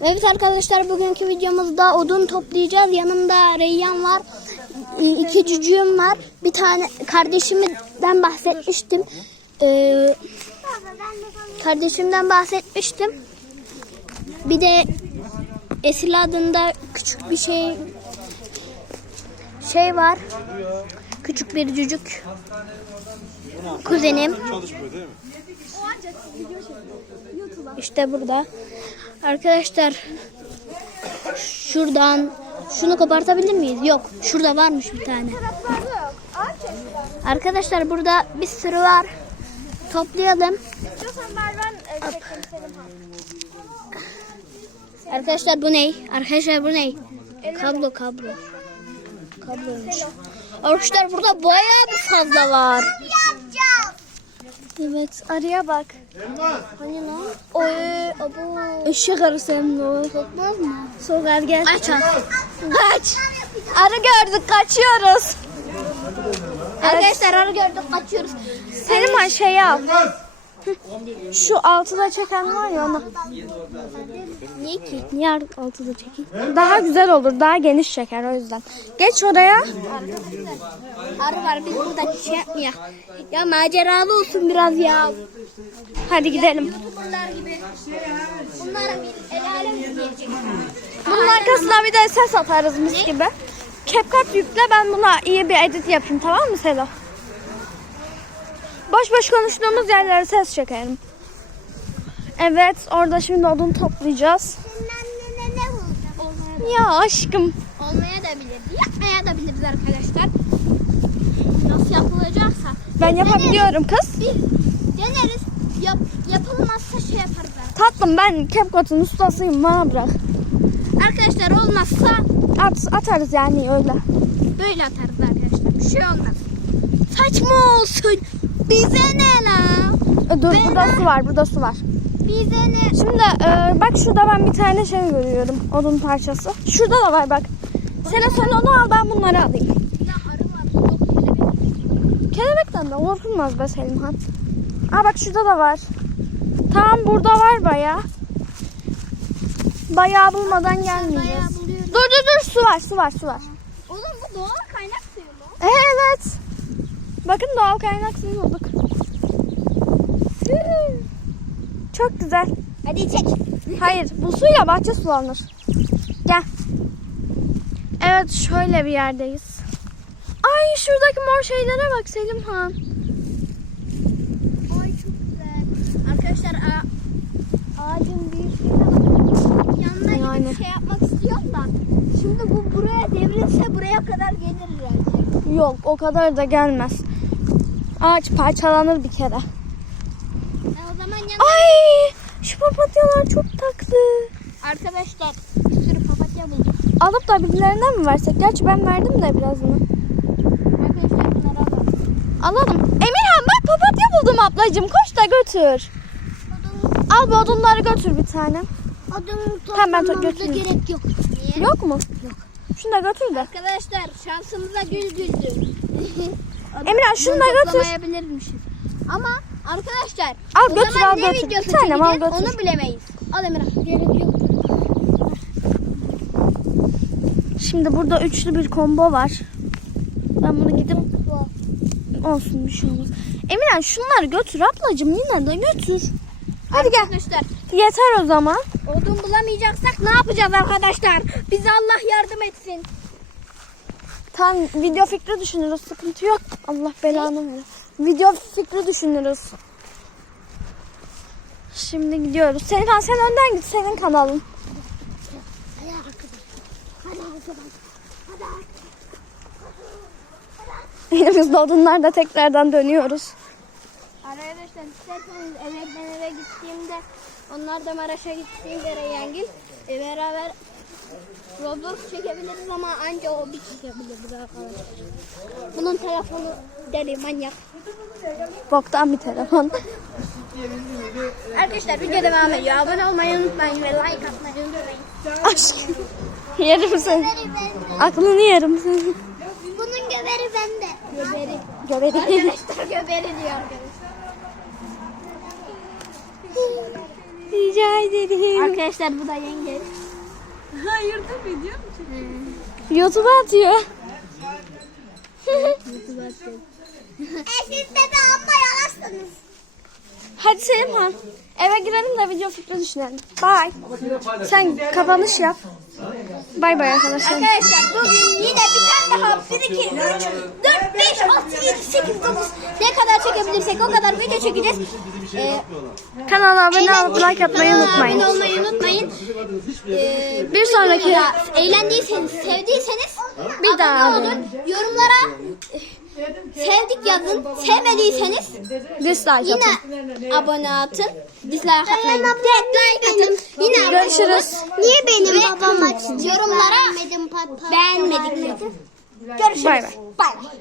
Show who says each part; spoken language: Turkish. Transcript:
Speaker 1: Evet arkadaşlar bugünkü videomuzda odun toplayacağız. Yanımda Reyyan var. İki cücüğüm var. Bir tane kardeşimden bahsetmiştim. Ee, kardeşimden bahsetmiştim. Bir de Esil adında küçük bir şey şey var. Küçük bir cücük. Kuzenim. İşte burada. Arkadaşlar şuradan şunu kopartabilir miyiz? Yok. Şurada varmış bir tane. Arkadaşlar burada bir sürü var. Toplayalım. Arkadaşlar bu ne? Arkadaşlar bu ne? Kablo kablo. Kabloymuş. Arkadaşlar burada bayağı bir fazla var. Evet araya bak. Hani lan? Oy, abo. Işık arısı hem de o. Sokmaz mı? Sokar gel. Kaç Kaç. Arı gördük kaçıyoruz. Arkadaşlar arı gördük kaçıyoruz.
Speaker 2: Selim şey yap. Şu altıda çeken var ya onu.
Speaker 1: Niye ki? Niye altıda çekeyim?
Speaker 2: Daha güzel olur. Daha geniş çeker o yüzden. Geç oraya.
Speaker 1: Arı var biz burada şey yapmıyor. Ya maceralı olsun biraz ya.
Speaker 2: Hadi gidelim.
Speaker 1: Youtuberlar gibi. Bunların bir el alem diyecek.
Speaker 2: Bunun arkasına bir de ses atarız mis gibi. CapCut yükle ben buna iyi bir edit yapayım tamam mı Selo? Boş boş konuştuğumuz yerlere ses çekerim. Evet orada şimdi odun toplayacağız. Ya aşkım.
Speaker 1: Olmaya da bilir. Yapmaya da biliriz arkadaşlar. Nasıl yapılacaksa.
Speaker 2: Ben yapabiliyorum kız.
Speaker 1: Biz deneriz. Yap, yapılmazsa şey yaparız. artık.
Speaker 2: Tatlım ben CapCut'un ustasıyım bana bırak.
Speaker 1: Arkadaşlar olmazsa
Speaker 2: At, atarız yani öyle.
Speaker 1: böyle atarız arkadaşlar. Bir şey olmaz. Saçma olsun. Bize ne la?
Speaker 2: Dur burada su var burada su var.
Speaker 1: Bize ne?
Speaker 2: Şimdi e, bak şurada ben bir tane şey görüyorum. Odun parçası. Şurada da var bak. Sen sen onu al ben bunları alayım.
Speaker 1: Kelebek.
Speaker 2: Kelebekten de korkulmaz be Selimhan. Aa bak şurada da var. Tamam burada var baya. Bayağı bulmadan gelmeyeceğiz. Dur dur dur su var su var su var.
Speaker 1: Oğlum bu doğal kaynak suyu mu?
Speaker 2: Evet. Bakın doğal kaynak suyu bulduk. Çok güzel.
Speaker 1: Hadi çek.
Speaker 2: Hayır bu suyla bahçe sulanır. Gel. Evet şöyle bir yerdeyiz. Ay şuradaki mor şeylere bak Selimhan.
Speaker 1: Ay çok güzel. Arkadaşlar a- ağacın büyüklüğüne. Yanına
Speaker 2: Yani.
Speaker 1: gidip şey yapmak istiyorum da. Şimdi bu buraya devrilse buraya kadar gelir herhalde.
Speaker 2: Yok o kadar da gelmez. Ağaç parçalanır bir kere.
Speaker 1: E, o zaman yanına...
Speaker 2: Ay şu papatyalar çok tatlı.
Speaker 1: Arkadaşlar bir sürü papatya bulduk.
Speaker 2: Alıp da birilerine mi versek? Gerçi ben verdim de birazını.
Speaker 1: Arkadaşlar bunları alalım.
Speaker 2: Alalım. Emirhan bak papatya buldum ablacığım. Koş da götür. Al bu odunları götür bir tane. To-
Speaker 1: toplamamıza gerek yok. Niye?
Speaker 2: Yok mu? Yok. Şunu da götür de.
Speaker 1: Arkadaşlar şansımıza gül güldü.
Speaker 2: Emirhan şunu da götür.
Speaker 1: Toplamayabilirmişiz. Ama arkadaşlar
Speaker 2: Al
Speaker 1: o
Speaker 2: götür,
Speaker 1: zaman
Speaker 2: al
Speaker 1: ne
Speaker 2: götür. Bir tanem, al götür.
Speaker 1: onu bilemeyiz. Al Emirhan. Gerek yok.
Speaker 2: Şimdi burada üçlü bir combo var. Ben bunu gidip olsun bir şey olmaz. Emirhan şunları götür ablacığım yine de götür. Hadi gel.
Speaker 1: Arkadaşlar
Speaker 2: Yeter o zaman.
Speaker 1: odun bulamayacaksak ne yapacağız arkadaşlar? Bize Allah yardım etsin.
Speaker 2: Tam video fikri düşünürüz. Sıkıntı yok. Allah belanı ver. Video fikri düşünürüz. Şimdi gidiyoruz. Selman sen önden git. Senin kanalın.
Speaker 1: Hadi arkadaşlar. Hadi
Speaker 2: tekrardan dönüyoruz.
Speaker 1: Arkadaşlar isterseniz evden eve gittiğimde onlar da Maraş'a gittiğimde Reyangil e, beraber Roblox çekebiliriz ama anca o bir çekebiliriz arkadaşlar. Bunun telefonu deli manyak.
Speaker 2: Boktan bir telefon.
Speaker 1: Arkadaşlar video devam ediyor. Abone olmayı unutmayın ve like atmayı unutmayın.
Speaker 2: Aşkım. Yerim seni. Aklını yerim seni.
Speaker 1: Bunun göberi bende. Göberi.
Speaker 2: Göberi.
Speaker 1: Arkadaşlar göberi diyor arkadaşlar.
Speaker 2: Rica ederim.
Speaker 1: Arkadaşlar bu da yenge.
Speaker 3: Hayırdır video mu çekiyorsun?
Speaker 2: YouTube'a atıyor.
Speaker 1: E siz de de amma yalasınız.
Speaker 2: Hadi Selimhan. Eve girelim de video fikri düşünelim. Bye. Sen kapanış yap. Bay bay arkadaşlar.
Speaker 1: Arkadaşlar bugün yine 1, 2, 3, 4, 5, 6, 7, 8, 9 ne kadar çekebilirsek o kadar video çekeceğiz. Ee,
Speaker 2: Kanala abone olup like atmayı
Speaker 1: kanala
Speaker 2: unutmayın.
Speaker 1: Abone olmayı unutmayın. Ee,
Speaker 2: Bir sonraki
Speaker 1: eğlendiyseniz, sevdiyseniz
Speaker 2: Bir
Speaker 1: abone
Speaker 2: daha.
Speaker 1: olun. Yorumlara eh, sevdik yazın. Sevmediyseniz
Speaker 2: dislike atın.
Speaker 1: yine abone atın. Dislike atmayın. Dislike atın. Yine abone
Speaker 2: Görüşürüz.
Speaker 1: Niye benim babam açtı? Yorumlara beğenmedik. Görüşürüz.
Speaker 2: Bay bay.
Speaker 1: Bay bay.